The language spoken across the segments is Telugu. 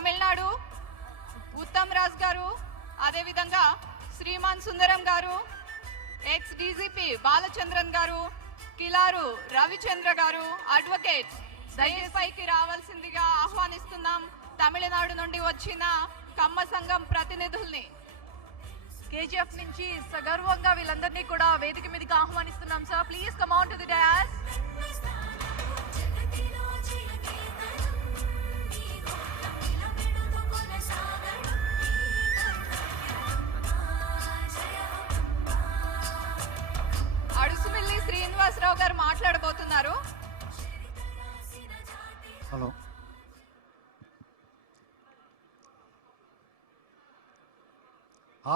తమిళనాడు. ఉత్తమ్ రాజ్ గారు అదేవిధంగా శ్రీమాన్ సుందరం గారు ఎక్స్ డీజీపీ బాలచంద్రన్ గారు కిలారు రవిచంద్ర గారు అడ్వకేట్ దయపైకి రావాల్సిందిగా ఆహ్వానిస్తున్నాం. తమిళనాడు నుండి వచ్చిన కమ్మ సంఘం ప్రతినిధుల్ని. కేజీఎఫ్ నుంచి సగర్వంగా వీళ్ళందరినీ కూడా వేదిక మీదకి ఆహ్వానిస్తున్నాం.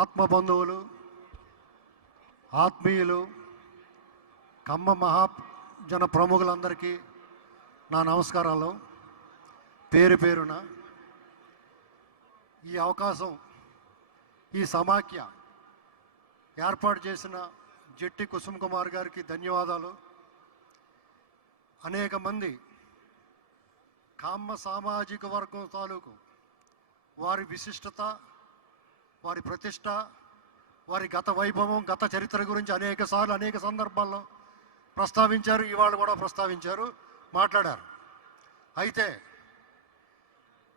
ఆత్మ బంధువులు ఆత్మీయులు కమ్మ మహాజన ప్రముఖులందరికీ నా నమస్కారాలు. పేరు పేరున ఈ అవకాశం ఈ సమాఖ్య ఏర్పాటు చేసిన జట్టి కుసుమ్ కుమార్ గారికి ధన్యవాదాలు. అనేక మంది కామ సామాజిక వర్గం తాలూకు వారి విశిష్టత వారి ప్రతిష్ట వారి గత వైభవం గత చరిత్ర గురించి అనేక సార్లు అనేక సందర్భాల్లో ప్రస్తావించారు. ఇవాళ కూడా ప్రస్తావించారు మాట్లాడారు. అయితే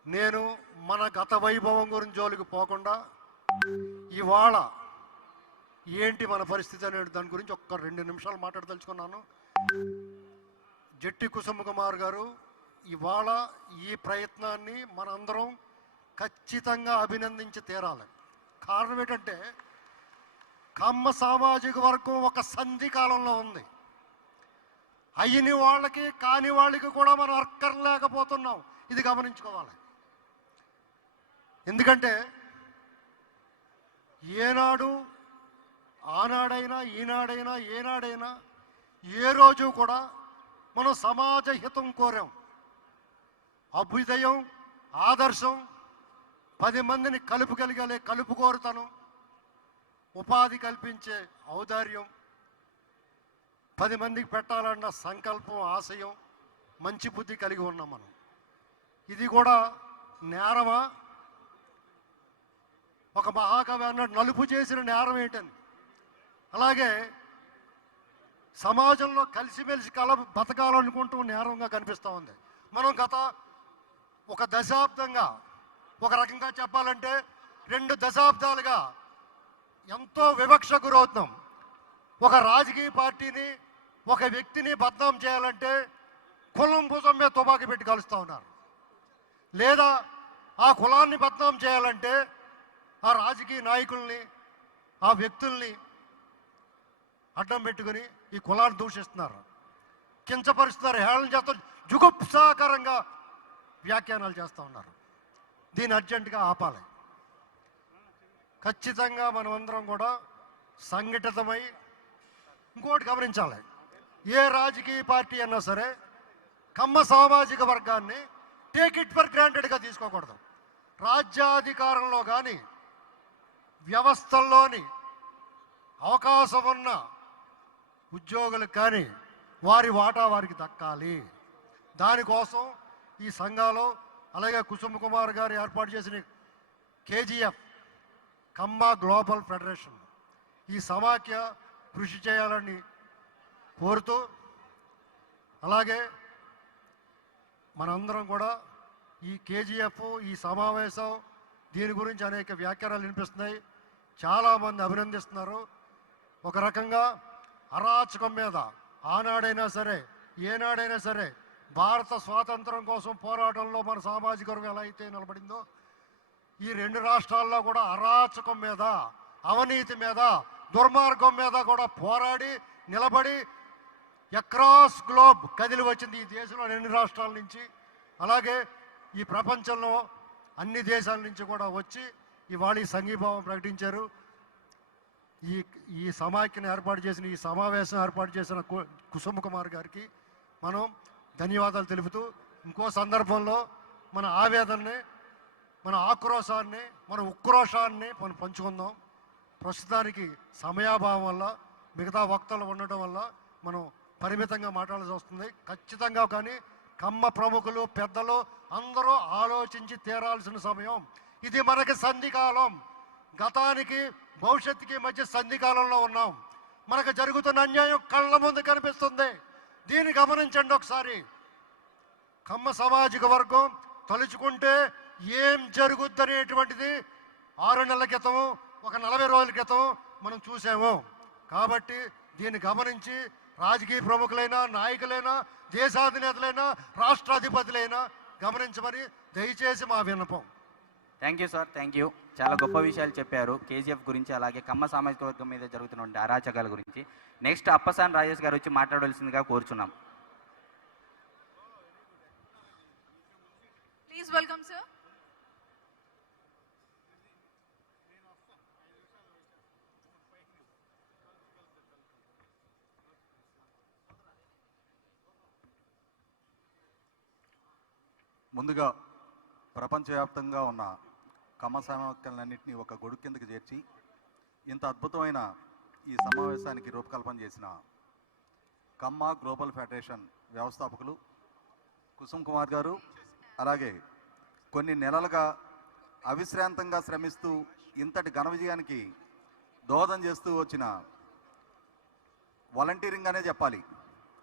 నేను మన గత వైభవం గురించి జోలికి పోకుండా ఇవాళ ఏంటి మన పరిస్థితి అనే దాని గురించి ఒక్క రెండు నిమిషాలు మాట్లాడదలుచుకున్నాను. జట్టి కుసుమ కుమార్ గారు ఇవాళ ఈ ప్రయత్నాన్ని మనందరం ఖచ్చితంగా అభినందించి తీరాలి. కారణం ఏంటంటే కమ్మ సామాజిక వర్గం ఒక సంధి కాలంలో ఉంది. అయిన వాళ్ళకి కాని వాళ్ళకి కూడా మనం అక్కర్లేకపోతున్నాం ఇది గమనించుకోవాలి. ఎందుకంటే ఏనాడు ఆనాడైనా ఈనాడైనా ఏనాడైనా ఏ రోజు కూడా మనం సమాజ హితం కోరాం. అభ్యుదయం ఆదర్శం పది మందిని కలుపుగలిగే కలుపుకోరుతనం. ఉపాధి కల్పించే ఔదార్యం. పది మందికి పెట్టాలన్న సంకల్పం ఆశయం మంచి బుద్ధి కలిగి ఉన్నాం మనం. ఇది కూడా నేరమా? ఒక మహాకవి అన్నాడు నలుపు చేసిన నేరం ఏంటని. అలాగే సమాజంలో కలిసిమెలిసి కల బతకాలనుకుంటూ నేరంగా కనిపిస్తూ ఉంది. మనం గత ఒక దశాబ్దంగా ఒక రకంగా చెప్పాలంటే రెండు దశాబ్దాలుగా ఎంతో వివక్ష గురవుతున్నాం. ఒక రాజకీయ పార్టీని ఒక వ్యక్తిని బద్నాం చేయాలంటే కులం భుజం మీద తుపాకీ పెట్టి కలుస్తూ ఉన్నారు. లేదా ఆ కులాన్ని బద్నాం చేయాలంటే ఆ రాజకీయ నాయకుల్ని ఆ వ్యక్తుల్ని అడ్డం పెట్టుకుని ఈ కులాన్ని దూషిస్తున్నారు. కించపరుస్తున్నారు. హేళన చేస్తారు జుగుప్సాకరంగా వ్యాఖ్యానాలు చేస్తూ ఉన్నారు. దీన్ని అర్జెంటుగా ఆపాలి. ఖచ్చితంగా మనమందరం కూడా సంఘటితమై ఇంకోటి గమనించాలి. ఏ రాజకీయ పార్టీ అన్నా సరే కమ్మ సామాజిక వర్గాన్ని టేక్ ఇట్ ఫర్ గ్రాంటెడ్గా తీసుకోకూడదు. రాజ్యాధికారంలో కానీ వ్యవస్థల్లోని అవకాశం ఉన్న ఉద్యోగులకు కానీ వారి వాటా వారికి దక్కాలి. దానికోసం ఈ సంఘాలు అలాగే కుసుమ కుమార్ గారు ఏర్పాటు చేసిన కేజీఎఫ్ కమ్మా గ్లోబల్ ఫెడరేషన్. ఈ సమాఖ్య కృషి చేయాలని కోరుతూ అలాగే మనందరం కూడా ఈ కేజీఎఫ్ ఈ సమావేశం దీని గురించి అనేక వ్యాఖ్యానాలు వినిపిస్తున్నాయి. చాలామంది అభినందిస్తున్నారు. ఒక రకంగా అరాచకం మీద ఆనాడైనా సరే ఏనాడైనా సరే భారత స్వాతంత్రం కోసం పోరాటంలో మన సామాజిక వర్గం ఎలా అయితే నిలబడిందో ఈ రెండు రాష్ట్రాల్లో కూడా అరాచకం మీద అవినీతి మీద దుర్మార్గం మీద కూడా పోరాడి నిలబడి అక్రాస్ గ్లోబ్ కదిలి వచ్చింది ఈ దేశంలో రెండు రాష్ట్రాల నుంచి. అలాగే ఈ ప్రపంచంలో అన్ని దేశాల నుంచి కూడా వచ్చి ఇవాళ ఈ సంఘీభావం ప్రకటించారు. ఈ ఈ సమాఖ్యను ఏర్పాటు చేసిన ఈ సమావేశం ఏర్పాటు చేసిన కు- కుసుమ కుమార్ గారికి మనం ధన్యవాదాలు తెలుపుతూ ఇంకో సందర్భంలో మన ఆవేదనని మన ఆక్రోశాన్ని మన ఉక్రోషాన్ని మనం పంచుకుందాం. ప్రస్తుతానికి సమయాభావం వల్ల మిగతా వక్తలు ఉండటం వల్ల మనం పరిమితంగా మాట్లాడాల్సి వస్తుంది. ఖచ్చితంగా కానీ కమ్మ ప్రముఖులు పెద్దలు అందరూ ఆలోచించి తీరాల్సిన సమయం. ఇది మనకి సంధికాలం. గతానికి భవిష్యత్తుకి మధ్య సంధికాలంలో ఉన్నాం. మనకు జరుగుతున్న అన్యాయం కళ్ళ ముందు కనిపిస్తుంది. దీన్ని గమనించండి ఒకసారి. కమ్మ సామాజిక వర్గం తలుచుకుంటే ఏం జరుగుద్దనేటువంటిది ఆరు నెలల క్రితం ఒక నలభై రోజుల క్రితం మనం చూసాము. కాబట్టి దీన్ని గమనించి రాజకీయ ప్రముఖులైనా నాయకులైనా దేశాధినేతలైనా రాష్ట్రాధిపతులైనా గమనించమని దయచేసి మా విన్నపం. Thank you sir thank you చాలా గొప్ప విషయాలు చెప్పారు. కేజీఎఫ్ గురించి అలాగే కమ్మ సామాజిక వర్గం మీద జరుగుతున్న అరాచకాల గురించి. నెక్స్ట్ అప్పసాన్ రాజేష్ గారు వచ్చి మాట్లాడవలసిందిగా కోరుచున్నాం. ప్లీజ్ వెల్కమ్ సార్ ముందుగా ప్రపంచవ్యాప్తంగా ఉన్న కమ్మ సమాఖ్యలన్నింటినీ ఒక గొడుగు కిందకి చేర్చి ఇంత అద్భుతమైన ఈ సమావేశానికి రూపకల్పన చేసిన కమ్మ గ్లోబల్ ఫెడరేషన్ వ్యవస్థాపకులు కుసుమ్ కుమార్ గారు అలాగే కొన్ని నెలలుగా అవిశ్రాంతంగా శ్రమిస్తూ ఇంతటి ఘన విజయానికి దోహదం చేస్తూ వచ్చిన వాలంటీరింగ్ అనే చెప్పాలి.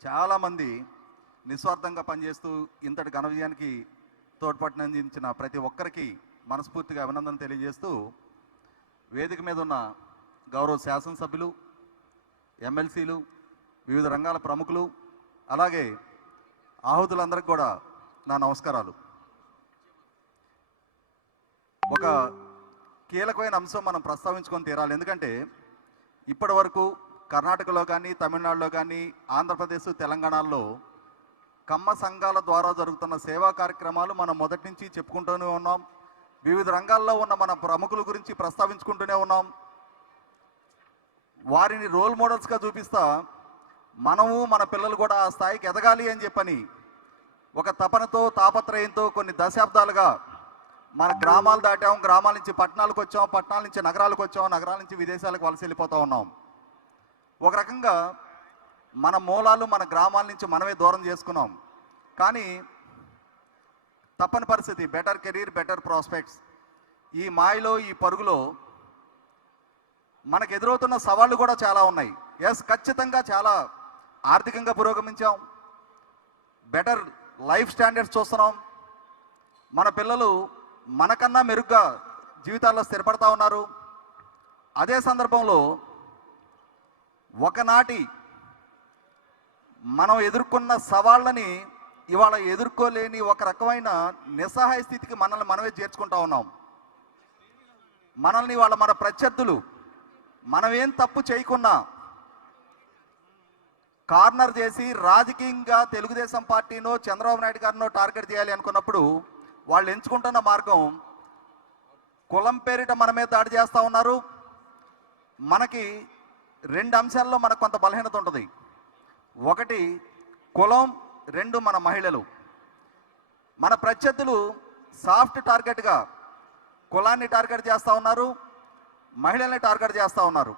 చాలామంది నిస్వార్థంగా పనిచేస్తూ ఇంతటి ఘన విజయానికి తోడ్పాటునందించిన ప్రతి ఒక్కరికి మనస్ఫూర్తిగా అభినందన తెలియజేస్తూ వేదిక మీద ఉన్న గౌరవ శాసనసభ్యులు ఎమ్మెల్సీలు వివిధ రంగాల ప్రముఖులు అలాగే ఆహుతులందరికీ కూడా నా నమస్కారాలు. ఒక కీలకమైన అంశం మనం ప్రస్తావించుకొని తీరాలి. ఎందుకంటే ఇప్పటి వరకు కర్ణాటకలో కానీ తమిళనాడులో కానీ ఆంధ్రప్రదేశ్ తెలంగాణలో కమ్మ సంఘాల ద్వారా జరుగుతున్న సేవా కార్యక్రమాలు మనం మొదటి నుంచి చెప్పుకుంటూనే ఉన్నాం. వివిధ రంగాల్లో ఉన్న మన ప్రముఖుల గురించి ప్రస్తావించుకుంటూనే ఉన్నాం. వారిని రోల్ మోడల్స్గా చూపిస్తా మనము మన పిల్లలు కూడా ఆ స్థాయికి ఎదగాలి అని చెప్పని ఒక తపనతో తాపత్రయంతో కొన్ని దశాబ్దాలుగా మన గ్రామాలు దాటాం గ్రామాల నుంచి పట్టణాలకు వచ్చాం పట్టణాల నుంచి నగరాలకు వచ్చాం నగరాల నుంచి విదేశాలకు వలస వెళ్ళిపోతూ ఉన్నాం. ఒక రకంగా మన మూలాలు మన గ్రామాల నుంచి మనమే దూరం చేసుకున్నాం. కానీ తప్పని పరిస్థితి. బెటర్ కెరీర్ బెటర్ ప్రాస్పెక్ట్స్ ఈ మాయలో ఈ పరుగులో మనకు ఎదురవుతున్న సవాళ్ళు కూడా చాలా ఉన్నాయి. ఎస్ ఖచ్చితంగా చాలా ఆర్థికంగా పురోగమించాం. బెటర్ లైఫ్ స్టాండర్డ్స్ చూస్తున్నాం. మన పిల్లలు మనకన్నా మెరుగ్గా జీవితాల్లో స్థిరపడతా ఉన్నారు. అదే సందర్భంలో ఒకనాటి మనం ఎదుర్కొన్న సవాళ్ళని ఇవాళ ఎదుర్కోలేని ఒక రకమైన నిస్సహాయ స్థితికి మనల్ని మనమే చేర్చుకుంటా ఉన్నాం. మనల్ని వాళ్ళ మన ప్రత్యర్థులు మనమేం తప్పు చేయకున్నా కార్నర్ చేసి రాజకీయంగా తెలుగుదేశం పార్టీనో చంద్రబాబు నాయుడు గారినో టార్గెట్ చేయాలి అనుకున్నప్పుడు వాళ్ళు ఎంచుకుంటున్న మార్గం కులం పేరిట మన మీద దాడి చేస్తూ ఉన్నారు. మనకి రెండు అంశాల్లో మనకు కొంత బలహీనత ఉంటుంది. ఒకటి కులం రెండు మన మహిళలు. మన ప్రత్యర్థులు సాఫ్ట్ టార్గెట్గా కులాన్ని టార్గెట్ చేస్తూ ఉన్నారు మహిళల్ని టార్గెట్ చేస్తూ ఉన్నారు.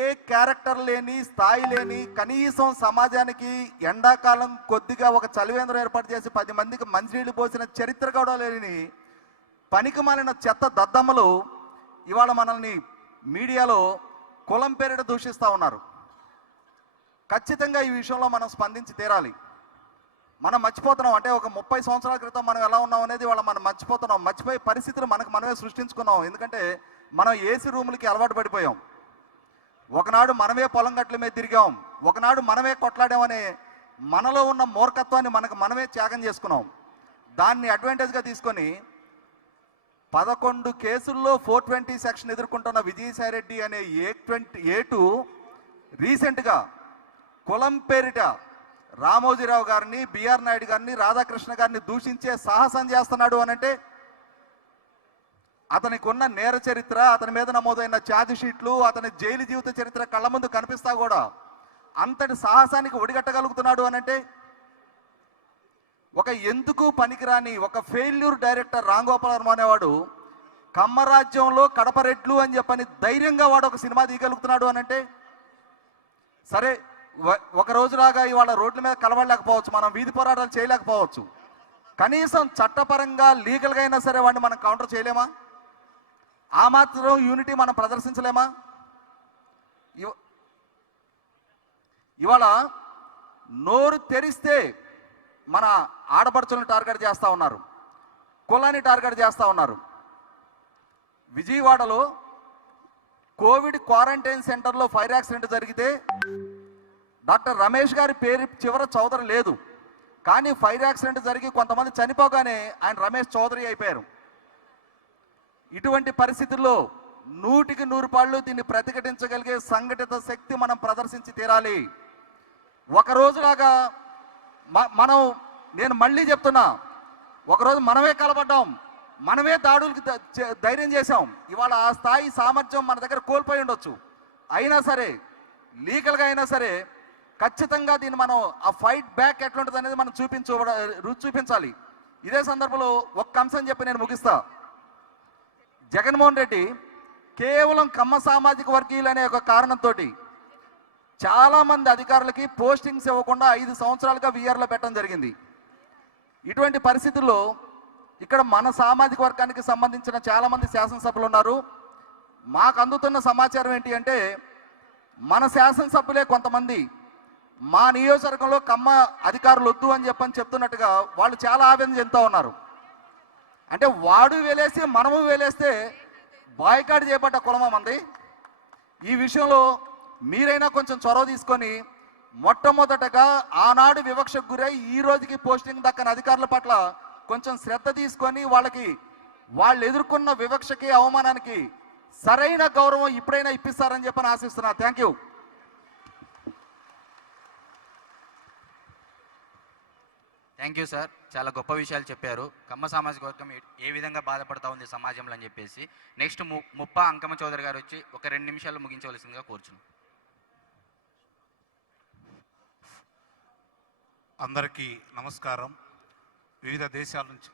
ఏ క్యారెక్టర్ లేని స్థాయి లేని కనీసం సమాజానికి ఎండాకాలం కొద్దిగా ఒక చలివేంద్రం ఏర్పాటు చేసి పది మందికి మంచినీళ్ళు పోసిన చరిత్ర కూడా లేని పనికి మాలిన చెత్త దద్దమ్మలు ఇవాళ మనల్ని మీడియాలో కులం పేరిట దూషిస్తూ ఉన్నారు. ఖచ్చితంగా ఈ విషయంలో మనం స్పందించి తీరాలి. మనం మర్చిపోతున్నాం. అంటే ఒక ముప్పై సంవత్సరాల క్రితం మనం ఎలా ఉన్నాం అనేది వాళ్ళ మనం మర్చిపోతున్నాం. మర్చిపోయే పరిస్థితులు మనకు మనమే సృష్టించుకున్నాం. ఎందుకంటే మనం ఏసీ రూములకి అలవాటు పడిపోయాం. ఒకనాడు మనమే పొలం గట్ల మీద తిరిగాం. ఒకనాడు మనమే కొట్లాడామనే మనలో ఉన్న మూర్ఖత్వాన్ని మనకు మనమే త్యాగం చేసుకున్నాం. దాన్ని అడ్వాంటేజ్గా తీసుకొని పదకొండు కేసుల్లో ఫోర్ ట్వంటీ సెక్షన్ ఎదుర్కొంటున్న విజయసాయి రెడ్డి అనే ఏ ట్వంటీ ఏ టూ రీసెంట్గా కులం పేరిట రామోజీరావు గారిని బిఆర్ నాయుడు గారిని రాధాకృష్ణ గారిని దూషించే సాహసం చేస్తున్నాడు అనంటే అతనికి ఉన్న నేర చరిత్ర అతని మీద నమోదైన ఛార్జ్ షీట్లు అతని జైలు జీవిత చరిత్ర కళ్ళ ముందు కనిపిస్తా కూడా అంతటి సాహసానికి ఒడిగట్టగలుగుతున్నాడు అనంటే ఒక ఎందుకు పనికిరాని ఒక ఫెయిల్యూర్ డైరెక్టర్ రాంగోపాల్ వర్మ అనేవాడు కమ్మరాజ్యంలో కడప రెడ్లు అని చెప్పని ధైర్యంగా వాడు ఒక సినిమా తీయగలుగుతున్నాడు అనంటే సరే ఒక రోజులాగా ఇవాళ రోడ్ల మీద కలవలేకపోవచ్చు మనం వీధి పోరాటాలు చేయలేకపోవచ్చు. కనీసం చట్టపరంగా లీగల్గా అయినా సరే వాడిని మనం కౌంటర్ చేయలేమా? ఆ మాత్రం యూనిటీ మనం ప్రదర్శించలేమా? ఇవాళ నోరు తెరిస్తే మన ఆడపడుచులను టార్గెట్ చేస్తా ఉన్నారు కులాన్ని టార్గెట్ చేస్తా ఉన్నారు. విజయవాడలో కోవిడ్ క్వారంటైన్ సెంటర్లో ఫైర్ యాక్సిడెంట్ జరిగితే డాక్టర్ రమేష్ గారి పేరు చివర చౌదరి లేదు. కానీ ఫైర్ యాక్సిడెంట్ జరిగి కొంతమంది చనిపోగానే ఆయన రమేష్ చౌదరి అయిపోయారు. ఇటువంటి పరిస్థితుల్లో నూటికి నూరు పాళ్ళు దీన్ని ప్రతిఘటించగలిగే సంఘటిత శక్తి మనం ప్రదర్శించి తీరాలి. ఒక రోజులాగా మనం నేను మళ్ళీ చెప్తున్నా ఒకరోజు మనమే కలబడ్డాం. మనమే దాడులకి ధైర్యం చేశాం. ఇవాళ ఆ స్థాయి సామర్థ్యం మన దగ్గర కోల్పోయి ఉండొచ్చు. అయినా సరే లీగల్గా అయినా సరే ఖచ్చితంగా దీన్ని మనం ఆ ఫైట్ బ్యాక్ ఎట్లుంటుంది అనేది మనం చూపించు రుచి చూపించాలి. ఇదే సందర్భంలో ఒక్క అంశం చెప్పి నేను ముగిస్తా. జగన్మోహన్ రెడ్డి కేవలం కమ్మ సామాజిక వర్గీయులు అనే ఒక కారణంతో చాలామంది అధికారులకి పోస్టింగ్స్ ఇవ్వకుండా ఐదు సంవత్సరాలుగా విఆర్లో పెట్టడం జరిగింది. ఇటువంటి పరిస్థితుల్లో ఇక్కడ మన సామాజిక వర్గానికి సంబంధించిన చాలామంది శాసనసభ్యులు ఉన్నారు. మాకు అందుతున్న సమాచారం ఏంటి అంటే మన శాసనసభ్యులే కొంతమంది మా నియోజకవర్గంలో కమ్మ అధికారులు వద్దు అని చెప్పని చెప్తున్నట్టుగా వాళ్ళు చాలా ఆవేదన చెందుతూ ఉన్నారు. అంటే వాడు వేలేసి మనము వేలేస్తే బాయ్కాట్ చేపట్ట కులమా మంది? ఈ విషయంలో మీరైనా కొంచెం చొరవ తీసుకొని మొట్టమొదటగా ఆనాడు వివక్షకు గురై ఈ రోజుకి పోస్టింగ్ దక్కని అధికారుల పట్ల కొంచెం శ్రద్ధ తీసుకొని వాళ్ళకి వాళ్ళు ఎదుర్కొన్న వివక్షకి అవమానానికి సరైన గౌరవం ఇప్పుడైనా ఇప్పిస్తారని చెప్పని ఆశిస్తున్నా. Thank you thank you sir చాలా గొప్ప విషయాలు చెప్పారు. కమ్మ సామాజిక వర్గం ఏ- విధంగా బాధపడతా ఉంది సమాజంలో అని చెప్పేసి నెక్స్ట్ ము ముప్ప అంకమ్మ చౌదరి గారు వచ్చి ఒక రెండు నిమిషాలు ముగించవలసిందిగా కోరుచును అందరికీ నమస్కారం. వివిధ దేశాల నుంచి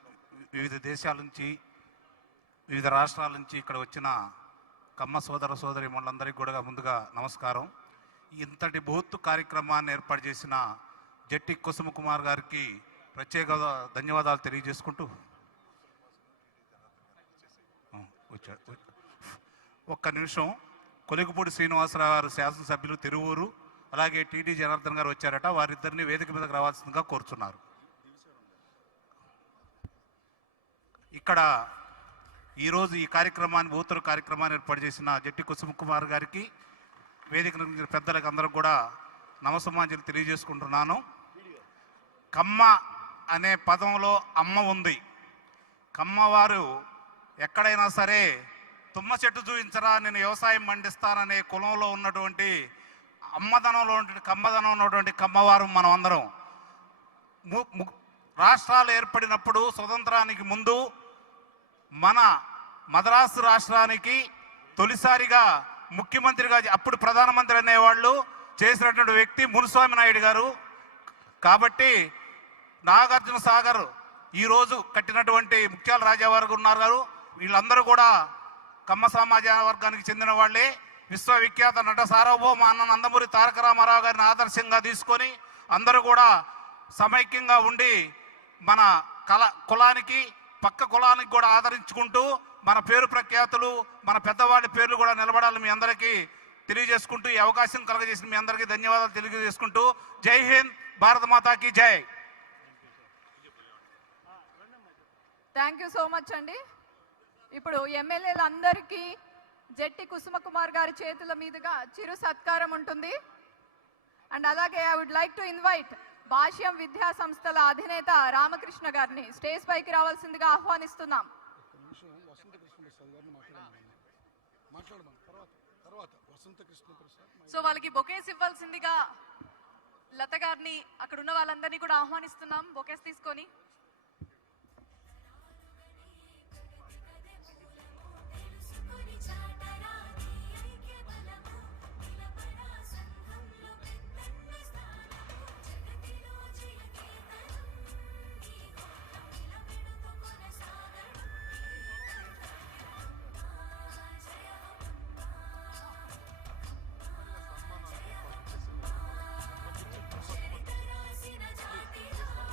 వివిధ దేశాల నుంచి వివిధ రాష్ట్రాల నుంచి ఇక్కడ వచ్చిన కమ్మ సోదర సోదరి మనందరికీ కూడా ముందుగా నమస్కారం. ఇంతటి బృహత్తు కార్యక్రమాన్ని ఏర్పాటు చేసిన జట్టి కుసుమ కుమార్ గారికి ప్రత్యేక ధన్యవాదాలు తెలియజేసుకుంటూ. వచ్చాడు ఒక్క నిమిషం. కొలిగిపూడి శ్రీనివాసరావు గారు శాసనసభ్యులు తిరువూరు అలాగే టీడీ జనార్దన్ గారు వచ్చారట. వారిద్దరిని వేదిక మీదకు రావాల్సిందిగా కోరుతున్నారు. ఇక్కడ ఈరోజు ఈ కార్యక్రమాన్ని భూతరు కార్యక్రమాన్ని ఏర్పాటు చేసిన జట్టి కుసుమ కుమార్ గారికి వేదిక పెద్దలకు అందరూ కూడా నమసమాంజలి తెలియజేసుకుంటున్నాను. కమ్మ అనే పదంలో అమ్మ ఉంది. కమ్మవారు ఎక్కడైనా సరే తుమ్మ చెట్టు చూపించరా నేను వ్యవసాయం పండిస్తాననే కులంలో ఉన్నటువంటి అమ్మదనంలో ఉన్నటువంటి కమ్మదనం ఉన్నటువంటి కమ్మవారు మనం అందరం. ము- ము- రాష్ట్రాలు ఏర్పడినప్పుడు స్వతంత్రానికి ముందు మన మద్రాసు రాష్ట్రానికి తొలిసారిగా ముఖ్యమంత్రిగా అప్పుడు ప్రధానమంత్రి అనేవాళ్ళు చేసినటువంటి వ్యక్తి మునుస్వామి నాయుడు గారు. కాబట్టి నాగార్జున సాగర్ ఈరోజు కట్టినటువంటి ముఖ్యాల రాజావారు ఉన్నారు గారు. వీళ్ళందరూ కూడా కమ్మ సమాజ వర్గానికి చెందిన వాళ్ళే. విశ్వవిఖ్యాత నట సార్వభౌమ అన్న నందమూరి తారక రామారావు గారిని ఆదర్శంగా తీసుకొని అందరూ కూడా సమైక్యంగా ఉండి మన కళ కులానికి పక్క కులానికి కూడా ఆదరించుకుంటూ మన పేరు ప్రఖ్యాతులు మన పెద్దవాళ్ళ పేర్లు కూడా నిలబడాలి మీ అందరికీ తెలియజేసుకుంటూ ఈ అవకాశం కలగజేసిన మీ అందరికీ ధన్యవాదాలు తెలియజేసుకుంటూ. జై హింద్ భారత మాతాకి జై. థ్యాంక్ యూ సో మచ్ అండి. ఇప్పుడు ఎమ్మెల్యేలందరికీ జట్టి కుసుమకుమార్ గారి చేతుల మీదుగా చిరు సత్కారం ఉంటుంది. అండ్ అలాగే I would like to invite Bhashyam విద్యా సంస్థల అధినేత రామకృష్ణ గారిని స్టేజ్ పైకి రావాల్సిందిగా ఆహ్వానిస్తున్నాం. సో వాళ్ళకి బొకేస్ ఇవ్వాల్సిందిగా లత గారిని అక్కడ ఉన్న వాళ్ళందరినీ కూడా ఆహ్వానిస్తున్నాం. బొకేస్ తీసుకొని